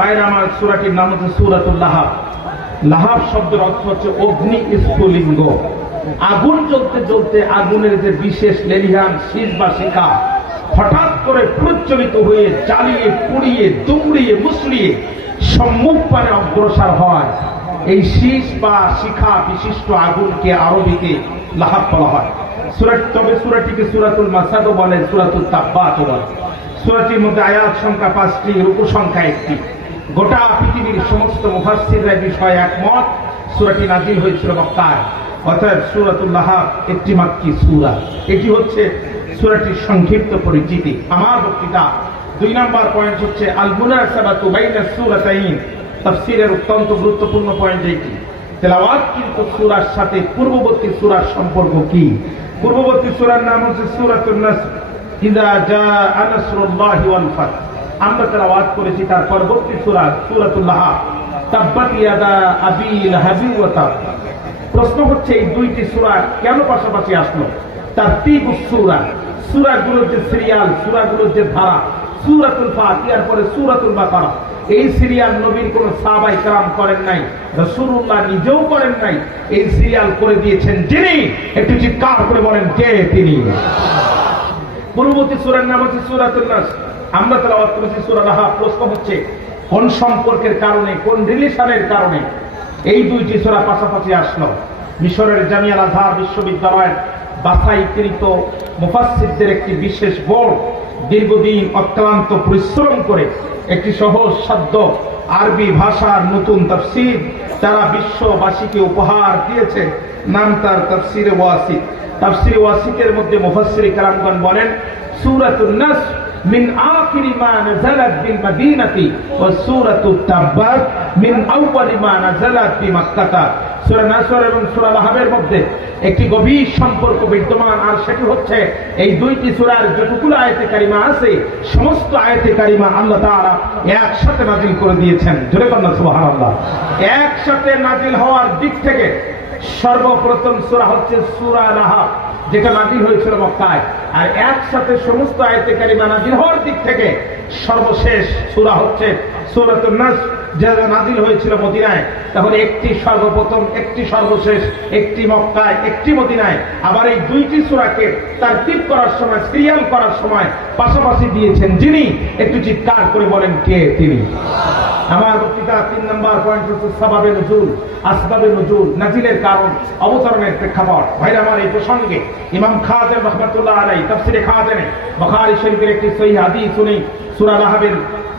ভাইরা আমার, সূরাটির নাম হচ্ছে সূরাতুল লাহাব। লাহাব শব্দের অর্থ হচ্ছে অগ্নি স্ফুলিঙ্গ। আগুন জ্বলতে জ্বলতে আগুনের যে বিশেষ লেলিহান শীষ বা শিখা হঠাৎ করে প্রজ্বলিত হয়ে জ্বালিয়ে পুড়িয়ে দুমড়িয়ে মুসড়িয়ে সম্মুখ পানে অগ্রসর হয়। এই শীষ বা শিখা বিশিষ্ট আগুনকে আরবিতে লাহাব বলা হয়। তবে সূরাটিকে সূরাতুল মাসাদও বলে, সূরাতুল তাব্বাতও বলে। সূরাটির মধ্যে আয়াত সংখ্যা 5টি, রুকু সংখ্যা 1টি। গোটা পৃথিবীর সমস্ত মুফাসসিররা বিষয়ে একমত, সূরাটি নাজিল হয়েছিল মক্কায়। অর্থাৎ সূরাতুল লাহাব একটি মাক্কি সূরা। এটি হচ্ছে সূরাটির সংক্ষিপ্ত পরিচিতি। আমার বক্তৃতা 2 নম্বর পয়েন্ট হচ্ছে আল মুনাসাবাতু বাইনা সূরাতাইন। তাফসীরের অত্যন্ত গুরুত্বপূর্ণ পয়েন্ট এটি। তেলাওয়াত কিন্তু সূরার সাথে পূর্ববর্তী সূরার সম্পর্ক কি? পূর্ববর্তী সূরার নাম হচ্ছে সূরাতুন নাসর। ইযা জাআ নাসরুল্লাহি ওয়াল ফাত। আমরা তেলাওয়াত করেছি তার পরবর্তী সূরা সূরাতুল লাহাব। তাব্বাত ইয়াদা আবি লাহাবি ওয়া তাব। প্রশ্ন হচ্ছে এই দুইটি সূরা কেন পাশাপাশি আসলো? তারতিবুস সূরা, সূরাগুলোর যে সিরিয়াল, সূরাগুলোর যে ধারা, সূরাতুল ফাতিহার পরে সূরাতুল বাকারা, এই সিরিয়াল নবীর কোন সাহাবায়ে কেরাম করেন নাই, রাসূলুল্লাহ নিজেও করেন নাই। এই সিরিয়াল করে দিয়েছেন যিনি, একটু চিৎকার করে বলেন কে তিনি? পূর্ববর্তী সূরার নাম হচ্ছে সূরাতুন নাসর। আমরা তেলাওয়াত করেছি সূরা লাহাব। প্রশ্ন হচ্ছে কোন সম্পর্কের কারণে, কোন রিলেশনের কারণে এই দুইটি সূরা পাশাপাশি আসলো? মিশরের জামিয়া আল আজহার বিশ্ববিদ্যালয়ের বাছাইকৃত মুফাসসিরদের একটি বিশেষ বোর্ড দীর্ঘদিন অক্লান্ত পরিশ্রম করে একটি সহজ সাধ্য আরবি ভাষার নতুন তাফসীর তারা বিশ্ববাসীকে উপহার দিয়েছে। নাম তার তাফসীরে ওয়াসিত। তাফসীরে ওয়াসিতের মধ্যে মুফাসসির কেরামগণ বলেন, সূরাতুন নাসর মিন আখিরি মা নাযালাত বিল মাদিনাতি ওয়া সূরাতুত তাব্বাত মিন আউয়ালি মা নাযালাত বি মাক্কাহ। সূরা নাসর এবং সূরা লাহাবের মধ্যে একটি গভীর সম্পর্ক বিদ্যমান, আর সেটি হচ্ছে এই দুইটি সূরার যতগুলো আয়াতে কারিমা আছে সমস্ত আয়াতে কারিমা আল্লাহ তাআলা একসাথে নাজিল করে দিয়েছেন। জোরে বলুন সুবহানাল্লাহ। একসাথে নাজিল হওয়ার দিক থেকে সর্বপ্রথম সূরা হচ্ছে সূরা লাহাব, যেটা নাজিল হয়েছিল মক্কায়। আর একসাথে সমস্ত আয়াতে কারিমা নাজিল হওয়ার দিক থেকে সর্বশেষ সূরা হচ্ছে সূরাতুন নাসর, যেটা নাজিল হয়েছিল মদিনায়। তাহলে একটি সর্বপ্রথম, একটি সর্বশেষ, একটি মক্কায়, একটি মদিনায়। আবার এই দুইটি সূরাকে তারতিব করার সময়, সিরিয়াল করার সময় পাশাপাশি দিয়েছেন যিনি, একটু চিৎকার করে বলেন কে তিনি? আমার বক্তৃতা 3 নম্বর পয়েন্ট হচ্ছে সাবাবে নুজুল, আসবাবে নুজুল, নাজিলের কারণ, অবতরণের প্রেক্ষাপট। ভাইরা আমার, এই প্রসঙ্গে ইমাম খাযেম রাহমাতুল্লাহ আলাইহি তাফসীরে খাযেমে বুখারী শরীফের একটি সহিহ হাদিস উনি সূরা লাহাবের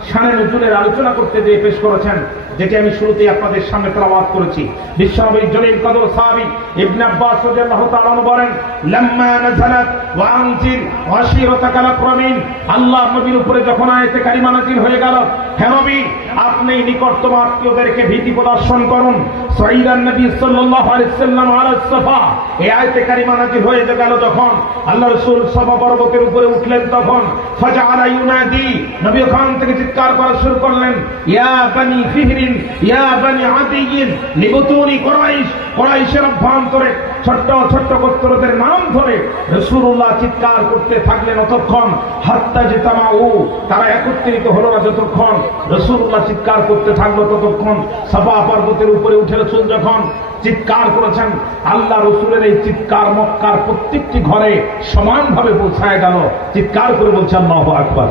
শানে নুজুলের আলোচনা করতে গিয়ে পেশ করেছেন, যেটি আমি শুরুতেই আপনাদের সামনে তেলাওয়াত করেছি। বিশ্বনবীর জলিল কদর সাহাবী ইবনে আব্বাস রাদিয়াল্লাহু তাআলা বলেন, লাম্মা নাযালাত ওয়া আনজির আশিরাতাকাল আকরামিন। আল্লাহ নবীর উপরে যখন আয়াতে কারিমা নাযিল হয়ে গেল, হে নবী আপনি নিকটতম আত্মীয়দেরকে ভীতি প্রদর্শন করুন। সাইয়্যিদান নবী সাল্লাল্লাহু আলাইহি ওয়াসাল্লাম আলা সাফা, এই আয়াতে কারিমা নাযিল হয়ে গেল যখন আল্লাহ রাসূল সাফা পর্বতের উপরে উঠলেন, তখন ফাজআলা ইউনাদি, নবী ওখান থেকে চিৎকার করা শুরু করলেন, ইয়া বানি ফিহরিন ইয়া বানি আদিয়িন লিবতুনি কুরাইশ। কুরাইশের অভ্যন্তরে ছোট্ট ছোট্ট গোত্রদের নাম ধরে রাসূলুল্লাহ চিৎকার করতে থাকলেন অতক্ষণ, হাত্তা জাতামাউ, তারা একত্রিত হলো না যতক্ষণ রাসূলুল্লাহ চিৎকার করতে থাকলো ততক্ষণ। সাফা পর্বতের উপরে উঠে রাসূল যখন চিৎকার করেছেন, আল্লাহ রাসূলের এই চিৎকার মক্কার প্রত্যেকটি ঘরে সমানভাবে পৌঁছায় গেল। চিৎকার করে বলছে আল্লাহু আকবার।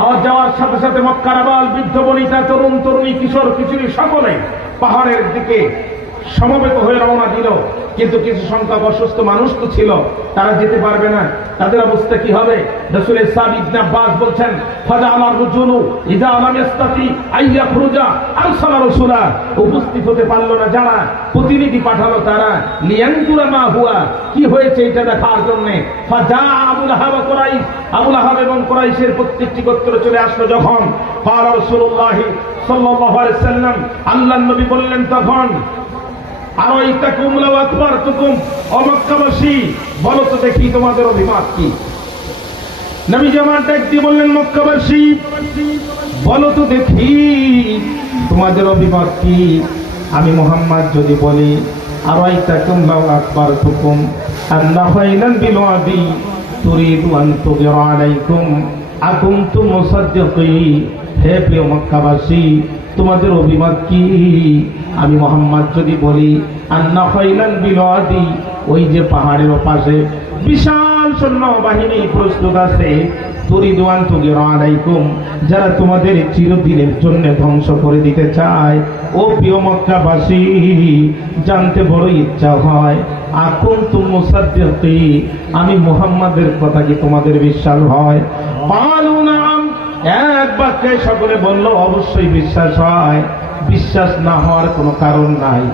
আওয়াজ যাওয়ার সাথে সাথে মক্কার আবাল বৃদ্ধ বনিতা, তরুণ তরুণী, কিশোর কিশোরী সকলে পাহাড়ের দিকে সমবেত হয়ে রওনা দিল। কিন্তু কিছু সংখ্যক অসুস্থ মানুষ তো ছিল, তারা যেতে পারবে না। তাদের অবস্থা কি হবে? রাসূলের সাহাবী ইবনে আব্বাস বলছেন, ফাজাআলা রাজুলু ইযা লাম ইস্তাতি আইয়া খুরুজা আরসালা রাসূলা। উপস্থিত হতে পারলো না যারা, প্রতিনিধি পাঠালো তারা, লিয়ানজুরা মা হুয়া, কি হয়েছে এটা দেখার জন্য। ফাজা আবু লাহাব কুরাইশ, আবু লাহাব এবং কুরাইশের প্রত্যেকটি গোত্র চলে আসলো যখন। ক্বালা রাসূলুল্লাহ সাল্লাল্লাহু আলাইহি ওয়াসাল্লাম, আল্লাহর নবী বললেন তখন, আরাইতাকুম লাউ আকবারতুকুম, ও মক্কাবাসী বলো তো দেখি তোমাদের অভিমত কি? নবী জামান ডাক দিয়ে বললেন, মক্কাবাসী বলো তো দেখি তোমাদের অভিমত কি? আমি মুহাম্মদ যদি বলি, আরাইতাকুম লাউ আকবারতুকুম আন্না ফাইলান বিল ওয়াদি তুরিদু আন তুগিরা আলাইকুম আকুনতুম মুসাদ্দিকি হে প্রিয় মক্কাবাসী, তোমাদের অভিমত কি? আমি মুহাম্মদ যদি বলি আন্না খাইলান বিলাদি, ওই যে পাহাড়ের ওপাশে বিশাল সৈন্যবাহিনী প্রস্তুত আছে, তুরিদুয়ান তুগিরা আলাইকুম, যারা তোমাদের চিরদিনের জন্য ধ্বংস করে দিতে চায়। ও প্রিয় মক্কাবাসী, জানতে বড় ইচ্ছা হয়, আকুনতুম মুসাদ্দিকি, আমি মুহাম্মাদের কথা কি তোমাদের বিশ্বাস হয়? ক্বালু নাম, এক বাক্যে সকলে বলল অবশ্যই বিশ্বাস হয়। বিশ্বাস না হওয়ার কোনো কারণ নাই,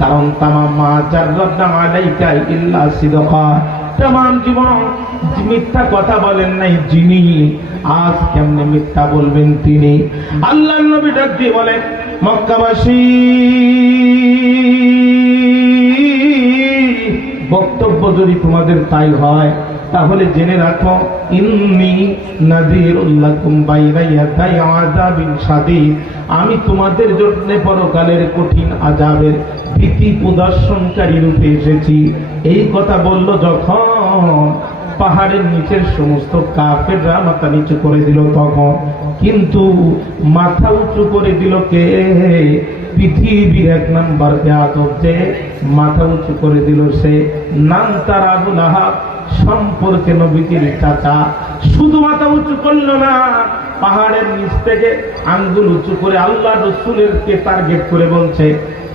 কারণ তামাম মা জাররাবনা আলাইকা ইল্লা সিদকা, তামাম জীবন মিথ্যা কথা বলেন নাই যিনি, আজ কেমনে মিথ্যা বলবেন তিনি? আল্লাহর নবী ডাক দিয়ে বলেন, মক্কাবাসী, বক্তব্য যদি তোমাদের তাই হয় তাহলে জেনে রাখো, ইন্নী নাযীরুল লাকুম বাইনা ইয়াদাই আযাবিন শাদীদ, আমি তোমাদের জন্য পরকালের কঠিন আযাবের ভীতি প্রদর্শনকারী রূপে এসেছি। এই কথা বলল যখন পাহাড়ের নিচের সমস্ত কাফেররা মাথা নিচু করে দিল তখন, কিন্তু মাথা উঁচু করে দিল কে? পৃথিবীর এক নাম্বার বেয়াদব যে মাথা উঁচু করে দিল সে, নাম তার আবু লাহাব, সম্পর্কে নবীজির চাচা। শুধু মাথা উঁচু করলো না, পাহাড়ের নিচ থেকে আঙ্গুল উঁচু করে আল্লাহ রাসূলের কে টার্গেট করে বলছে,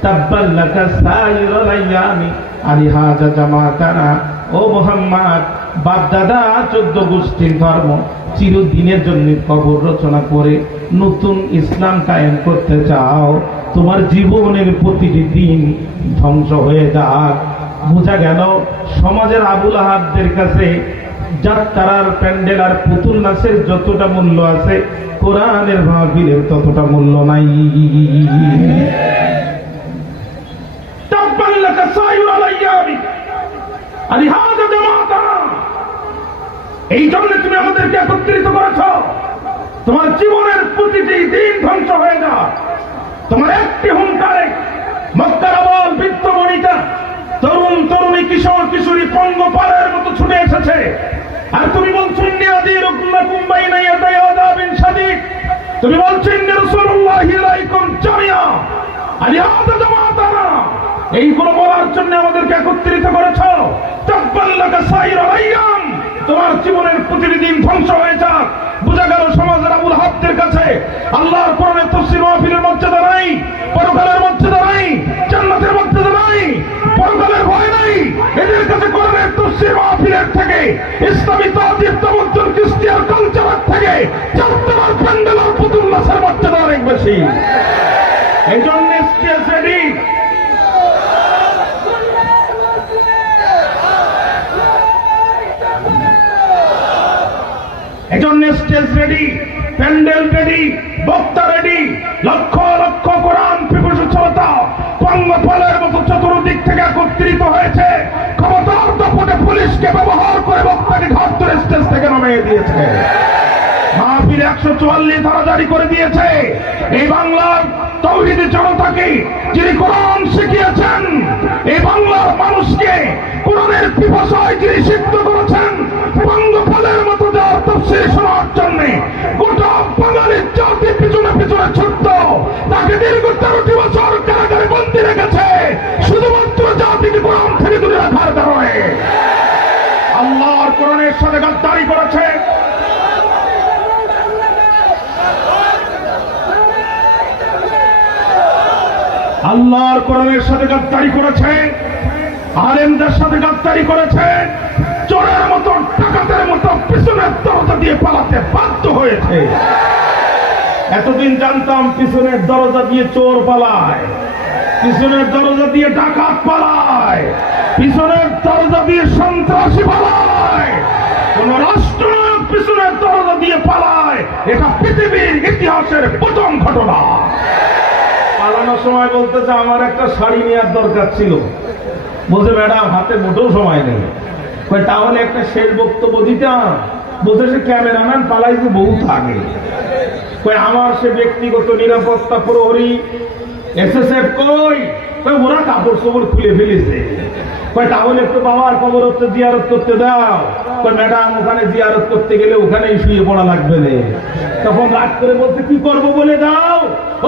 তাব্বাল্লাকা সাইরুল আইয়ামি আলিহাজা জামাতানা, ও মুহাম্মদ, বাপ দাদা 14 গোষ্ঠীর ধর্ম চিরদিনের জন্য কবর রচনা করে নতুন ইসলাম কায়েম করতে চাও, তোমার জীবনের প্রতিটি দিন ধ্বংস হয়ে যাক। বোঝা গেল সমাজের আবুল আহাবদের কাছে যাত্রার প্যান্ডেল আর পুতুল নাচের যতটা মূল্য আছে, কোরআনের মাহফিলের ততটা মূল্য নাই। তাব্বাল্লাকা সাইরুল আইয়ামি আলিহাজা জামাতানা, এই জন্য তুমি আমাদেরকে একত্রিত করেছ, তোমার জীবনের প্রতিটি দিন ধ্বংস হয়ে যাক। তোমার একটি হুঙ্কারে মক্কার আবাল বৃদ্ধ বনিতা, তরুণ তরুণী, কিশোর কিশোরী পঙ্গপালের মতো ছুটে এসেছে, আর তুমি বলছো ইন্নী নাযীরুল লাকুম বাইনা ইয়াদাই আযাবিন শাদীদ, তুমি বলছো ইন্নী রাসূলুল্লাহি ইলাইকুম জামিআ আলিহাজা জামাতানা, এইগুলো বলার জন্য আমাদেরকে একত্রিত করেছ। তাব্বাল্লাকা সাইরুল আইয়াম, তোমার জীবনের প্রতিটি দিন ধ্বংস হয়ে যাক। বোঝা গেল সমাজের আবুল আহাবদের কাছে আল্লাহর কোরআনের তাফসীর মাহফিলের মর্যাদা নাই, পরকালের মর্যাদা নাই, জান্নাতের মর্যাদা নাই, পরকালের ভয় নাই। এদের কাছে কোরআনের তাফসীর মাহফিলের থেকে, ইসলামী তাজিব তামাদ্দুন ক্রিশ্চিয়ান কালচারের থেকে যাত্রার প্যান্ডেল আর পুতুল নাচের মর্যাদা অনেক বেশি। এই জন্য স্টেজ রেডি, এজন্য স্টেজ রেডি, প্যান্ডেল রেডি, বক্তা রেডি, লক্ষ লক্ষ কোরআন পিপাসু শ্রোতা পঙ্গপালের মতো চতুর্দিক থেকে একত্রিত হয়েছে। ক্ষমতার দাপটে পুলিশকে ব্যবহার করে বক্তাকে ঘাট ধরে স্টেজ থেকে নামিয়ে দিয়েছে। মাহফিলে 144 ধারা জারি করে দিয়েছে। এই বাংলার তাওহীদি জনতাকে যিনি কোরআন শিখিয়েছেন, এই বাংলার মানুষকে কোরআনের পিপাসায় যিনি সিদ্ধ করেছেন, পঙ্গপালের মতো যার তাফসীর শোনার জন্য গোটা বাঙালির জাতি পিছনে পিছনে ছুটত, তাকে দীর্ঘ 13টি বছর কারাগারে বন্দী রেখেছে শুধুমাত্র জাতিকে কোরআন থেকে দূরে রাখার কারণে। আল্লাহর কোরআনের সাথে গাদ্দারি করেছে, আল্লাহর কোরআনের সাথে গাদ্দারি করেছে, আলেমদের সাথে গাদ্দারি করেছে, চোরের মতো ডাকাতের মতো পিছনের দরজা দিয়ে পালাতে বাধ্য হয়েছে। এতদিন জানতাম পিছনের দরজা দিয়ে চোর পালায়, পিছনের দরজা দিয়ে ডাকাত পালায়, পিছনের দরজা দিয়ে সন্ত্রাসী পালায়, কোন রাষ্ট্রনায়ক পিছনের দরজা দিয়ে পালায়, এটা পৃথিবীর ইতিহাসের প্রথম ঘটনা। পালানোর সময় বলতেছে আমার একটা শাড়ি নেওয়ার দরকার ছিল, বলছে ম্যাডাম হাতে মোটেও সময় নেই। তাহলে একটা শেষ বক্তব্য দিতাম, বলছে সে ক্যামেরাম্যান পালাইছে বহু থাকে। আমার সে ব্যক্তিগত নিরাপত্তা প্রহরী এসএসএফ কই, ওরা কাপড় চোপড় খুলে ফেলেছে। তাহলে একটু বাবার কবর হচ্ছে জিয়ারত করতে দাও। ম্যাডাম ওখানে জিয়ারত করতে গেলে ওখানেই শুয়ে পড়া লাগবে না। তখন রাগ করে বলছে কি করব বলে দাও।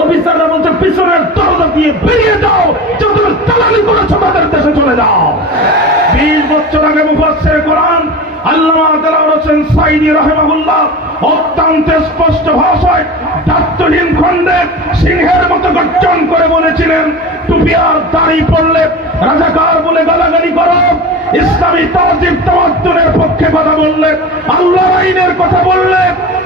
অফিসাররা বলছে পিছনের দরজা দিয়ে বেরিয়ে যাও, যত দালালি করেছো তাদের দেশে চলে যাও। 20 বছর আগে মুফাসসির কোরআন আল্লামা দেলাওয়ার হোসেন সাঈদী রাহিমাহুল্লাহ অত্যন্ত স্পষ্ট ভাষায় দায়িত্বহীন খণ্ডে সিংহের মতো গর্জন করে বলেছিলেন, টুপি আর দাড়ি পড়লে রাজাকার বলে গালাগালি করো, ইসলামী তাজিব তামাদ্দুনের পক্ষে কথা বললে, আল্লাহর আইনের কথা বললে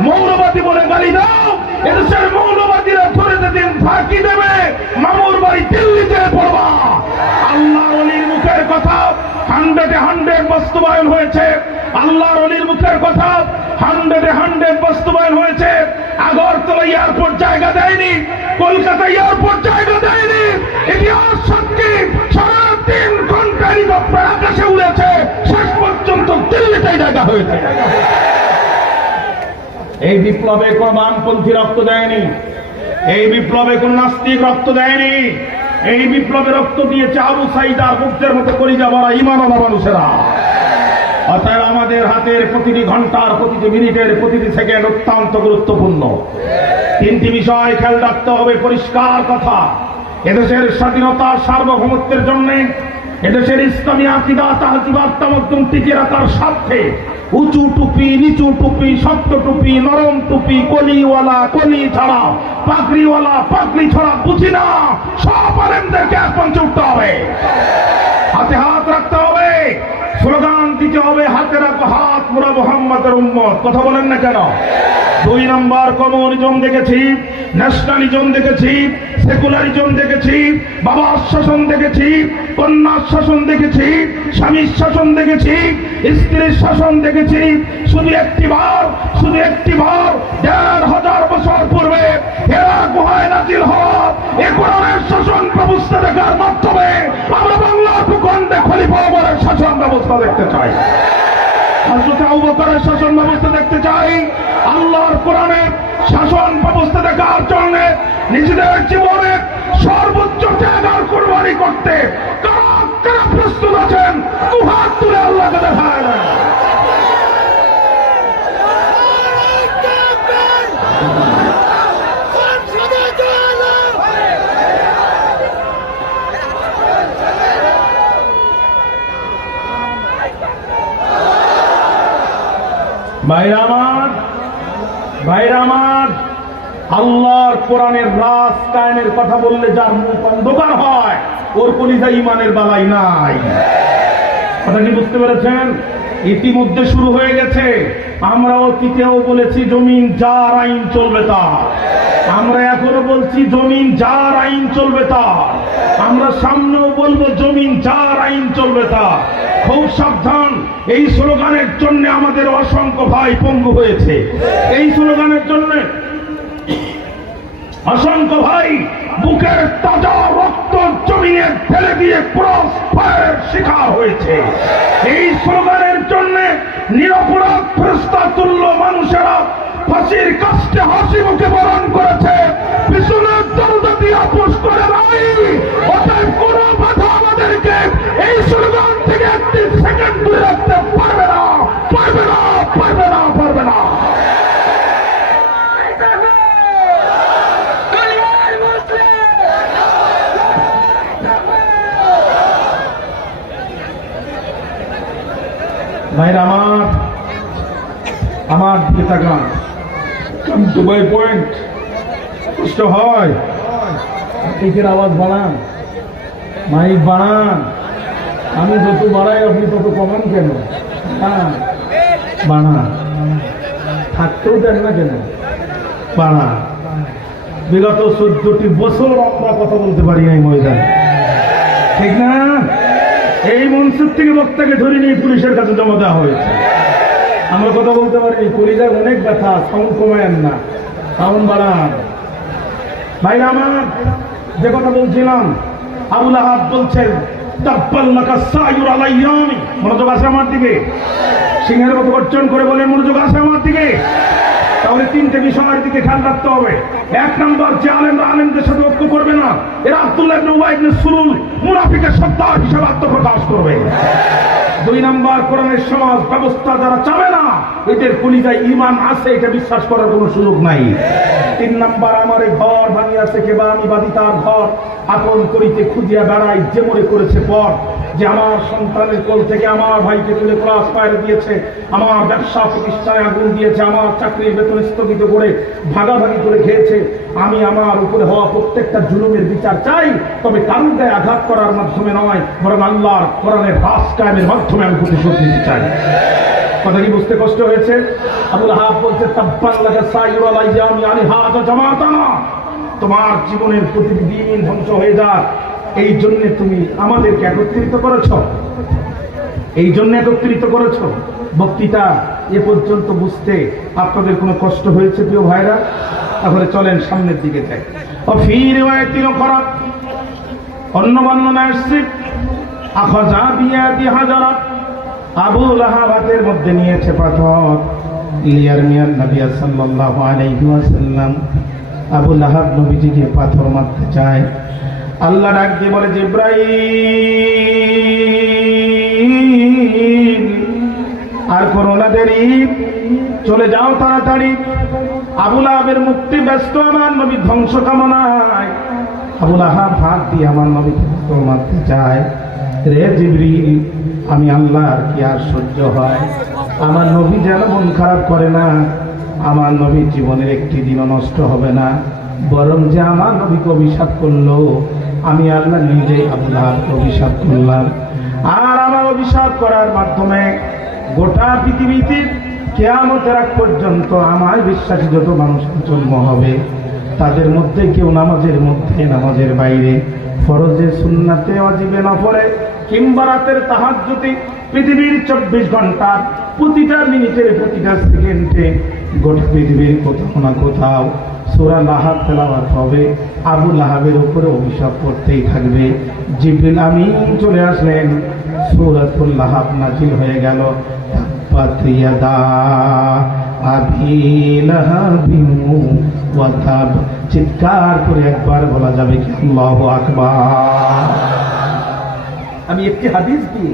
মৌলবাদী বলে গালি দাও। এদেশের মৌলবাদীরা ধরে যেদিন ফাঁকি দেবে মামুর বাড়ি দিল্লিতে পড়বা। আল্লাহর ওলির মুখের কথা 100-100 বাস্তবায়ন হয়েছে। আল্লাহর ওলির মুখের কথা 100-100 বাস্তবায়ন হয়েছে। আগরতলা এয়ারপোর্ট জায়গা দেয়নি, কলকাতা এয়ারপোর্ট জায়গা দেয়নি। ইতিহাস সাক্ষী, সারা 3 ঘন্টা হেলিকপ্টার আকাশে উড়েছে, শেষ পর্যন্ত দিল্লিতে জায়গা হয়েছে। এই বিপ্লবে কোন বামপন্থী রক্ত দেয়নি, এই বিপ্লবে কোন নাস্তিক রক্ত দেয়নি, এই বিপ্লবে রক্ত দিয়েছে আবু সাঈদ আর মুক্তের মতো কলিজা ভরা ঈমানওয়ালা মানুষেরা। অতএব আমাদের হাতের প্রতিটি ঘন্টার, প্রতিটি মিনিটের, প্রতিটি সেকেন্ড অত্যন্ত গুরুত্বপূর্ণ। 3টি বিষয় খেয়াল রাখতে হবে। পরিষ্কার কথা, এদেশের স্বাধীনতা সার্বভৌমত্বের জন্য, এদেশের ইসলামী আকীদা তাহজিবাত তামাদ্দুন টিকিয়ে রাখার স্বার্থে উঁচু টুপি, নিচু টুপি, শক্ত টুপি, নরম টুপি, কলিওয়ালা কলি ছাড়া, পাগড়িওয়ালা পাগড়ি ছাড়া বুঝি না, সব আলেমদেরকে এক মঞ্চে উঠতে হবে, হাতে হাত রাখতে হবে, স্লোগান দিতে হবে, হাতে রাখো হাত, মোরা মুহাম্মাদের উম্মত। কথা বলেন না কেন? 2 নম্বর কমিউনিজম দেখেছি, ন্যাশনালিজম দেখেছি, সেকুলারিজম দেখেছি, বাবার শাসন দেখেছি, কন্যার শাসন দেখেছি, স্বামীর শাসন দেখেছি, স্ত্রীর শাসন দেখেছি। শুধু একটি বার 1500 বছর পূর্বে হেরা গুহায় নাজিল হওয়া এ কোরআনের শাসন ব্যবস্থা দেখার মাধ্যমে আমরা বাংলার ভূখণ্ডে খলিফা ওমরের শাসন ব্যবস্থা দেখতে চাই, হযরত আবু বকরের শাসন ব্যবস্থা দেখতে চাই। আল্লাহর কোরআনের শাসন ব্যবস্থা দেখার জন্য নিজেদের জীবনে সর্বোচ্চ ত্যাগ আর কুরবানি করতে কারা কারা প্রস্তুত আছেন? দুহাত তুলে আল্লাহকে দেখায় দেন। ভাইরা আমার, আল্লাহর কোরআনের রাজ কায়েমের কথা বললে যার মুখ অন্ধকার হয়, ওর কলিজা ঈমানের বালাই নাই। কথা কি বুঝতে পেরেছেন? ইতিমধ্যে শুরু হয়ে গেছে। আমরা অতীতেও বলেছি জমিন যার আইন চলবে তার, আমরা এখনো বলছি জমিন যার আইন চলবে তার, আমরা সামনেও বলবো জমিন যার আইন চলবে তার। খুব সাবধান, এই স্লোগানের জন্য আমাদের অসংখ্য ভাই পঙ্গু হয়েছে, এই স্লোগানের জন্য অসংখ্য ভাই বুকের তাজা রক্ত জমিনে ফেলে দিয়ে ক্রস ফায়ারের শিকার হয়েছে। এই স্লোগানের জন্য নিরপরাধ ফেরেশতাতুল্য মানুষেরা ফাঁসির কাস্টে হাসি মুখে বরণ করেছে, পিছনের দরজা দিয়ে আপোষ করে নাই। অতএব কোন বাধা আমাদেরকে এই স্লোগান থেকে 1 সেকেন্ড দূরে রাখতে পারবে না, পারবে না, পারবে না, পারবে না। ভাইরা আমার দিকে তাকান, কাম টু মাই পয়েন্ট। কষ্ট হয়, মাইকের আওয়াজ বাড়ান, মাইক বাড়ান। আমি যত বাড়াই আপনি তত কমান কেন? বাড়ান, থাকতেও দেন না কেন? বাড়ান। বিগত 14টি বছর আমরা কথা বলতে পারি নাই ময়দানে, ঠিক না? এই মনসুর থেকে বক্তাকে ধরে নিয়ে পুলিশের কাছে জমা দেওয়া হয়েছে, আমরা কথা বলতে পারিনি। কলিজার অনেক ব্যথা, সাউন্ড কমায়েন না, সাউন্ড বাড়ান। ভাইরা আমার, যে কথা বলছিলাম, আবু লাহাব বলছেন তাব্বাল লাকা সায়ুর আলাইয়ামি। মনোযোগ আছে আমার দিকে? সিংহের মতো গর্জন করে বলে মনোযোগ আছে আমার দিকে? তাহলে 3টে বিষয়ের দিকে খেয়াল রাখতে হবে। 1 নম্বর, যে আলেমরা আলেমদের সাথে ঐক্য করবে না, এরা আব্দুল্লাহ ইবনে উবাই ইবনে সুলুল মুনাফিকের সর্দার হিসেবে আত্মপ্রকাশ করবে। দুই নাম্বার, কোরআনের সমাজ ব্যবস্থা যারা চাবে না, এদের কলিজায় ঈমান আছে এটা বিশ্বাস করার কোনো সুযোগ নাই। তিন নাম্বার, আমার ঘর ভাঙিয়াছে কেবা, আমি বাদী তার ঘর আপন করিতে খুঁজিয়া বেড়াই, যে মনে করেছে পর, যে আমার সন্তানের কোল থেকে আমার ভাইকে তুলে ক্লাস ফায়ার দিয়েছে, আমার ব্যবসা প্রতিষ্ঠানে আগুন দিয়েছে, আমার চাকরির বেতন স্থগিত করে ভাগাভাগি করে খেয়েছে। আমি আমার উপরে হওয়া প্রত্যেকটা জুলুমের বিচার চাই, তবে কারুর গায়ে আঘাত করার মাধ্যমে নয়, বরং আল্লাহর কোরআনের রাজ কায়েমের মাধ্যমে আমি প্রতিশোধ নিতে চাই। কথা কি বুঝতে কষ্ট হয়েছে? আবুল আহাব বলছে, তাব্বান লাকা সাইয়ুল আইয়ামি আলিহাযা জামাতানা, তোমার জীবনের প্রতিটি দিন ধ্বংস হয়ে যাক, এই জন্য তুমি আমাদেরকে একত্রিত করেছ, এই জন্য একত্রিত করেছ। বক্তৃতা এ পর্যন্ত বুঝতে আপনাদের কোনো কষ্ট হয়েছে প্রিয় ভাইরা? তাহলে চলেন সামনের দিকে যাই। ফি রিওয়ায়াতিল করা অন্য বর্ণনা আসছে, আখাযা বিয়াদি হাজারাত, আবু লাহাব হাতের মধ্যে নিয়েছে পাথর, লিয়ারমিয়ান নবী সাল্লাল্লাহু আলাইহি ওয়াসাল্লাম, আবু লাহাব নবীজিকে পাথর মারতে চায়। আল্লাহ ডাক দিয়ে বলে, জিবরাইল আর করো না দেরি, চলে যাও তাড়াতাড়ি। আবু লাহাবের মুক্তি ব্যস্ত, আমার নবী ধ্বংস কামনায়। আবু লাহাব হাত দিয়ে আমার নবীকে পাথর মারতে চায়। রে জিবরিল, আমি আল্লাহর কি আর সহ্য হয়? আমার নবী যেন মন খারাপ করে না, আমার নবীর জীবনের একটি দিনও নষ্ট হবে না, বরং যে আমার নবীকে অভিশাপ করলো, আমি আল্লাহ নিজেই আবু লাহাবকে অভিশাপ করলাম। আর আমার অভিশাপ করার মাধ্যমে গোটা পৃথিবীতে কিয়ামতের আগ পর্যন্ত আমার বিশ্বাসী যত মানুষ জন্ম হবে, তাদের মধ্যে কেউ নামাজের মধ্যে নামাজের বাইরে, ফরজে সুন্নাতে ওয়াজিবে নফলে কিংবা রাতের তাহাজ্জুদে, পৃথিবীর 24 ঘন্টার প্রতিটা মিনিটের প্রতিটা সেকেন্ডে গোটা পৃথিবীর কোথাও না কোথাও সূরা লাহাব তেলাওয়াত হবে, আবু লাহাবের উপরে অভিশাপ করতেই থাকবে। জিবরিল আমিন চলে আসলেন, সূরাতুল লাহাব নাযিল হয়ে গেল। তাব্বাত ইয়াদা আবি লাহাবিন ওয়া তাব, চিৎকার করে একবার বলা যাবে কি আল্লাহু আকবার। আমি একটি হাদিস দিয়ে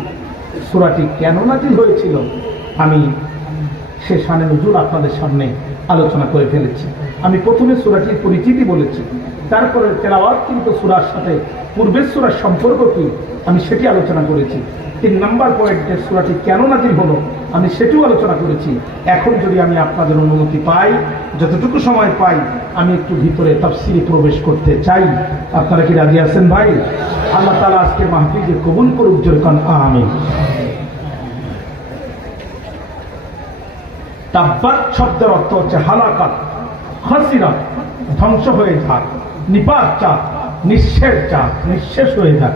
সূরাটি কেন নাযিল হয়েছিল আমি সে শানে নুজুল আপনাদের সামনে আলোচনা করে ফেলেছি। আমি প্রথমে সূরাটির পরিচিতি বলেছি, তারপরে তেলাওয়াত কিন্তু সূরার সাথে পূর্বের সূরার সম্পর্ক কি আমি সেটি আলোচনা করেছি। 3 নম্বর পয়েন্টে সূরাটি কেন নাযিল হলো আমি সেটিও আলোচনা করেছি। এখন যদি আমি আপনাদের অনুমতি পাই, যতটুকু সময় পাই, আমি একটু ভিতরে তাফসীরে প্রবেশ করতে চাই। আপনারা কি রাজি আছেন ভাই? আল্লাহ তাআলা আজকে মাহফিলকে কবুল করুক, জোরে কান আমিন। তাব্বাত শব্দের অর্থ হচ্ছে হালাকাত, খাসিরাত, ধ্বংস হয়ে যাক, নিপাত চাক, নিঃশেষ চাক, নিঃশেষ হয়ে যাক।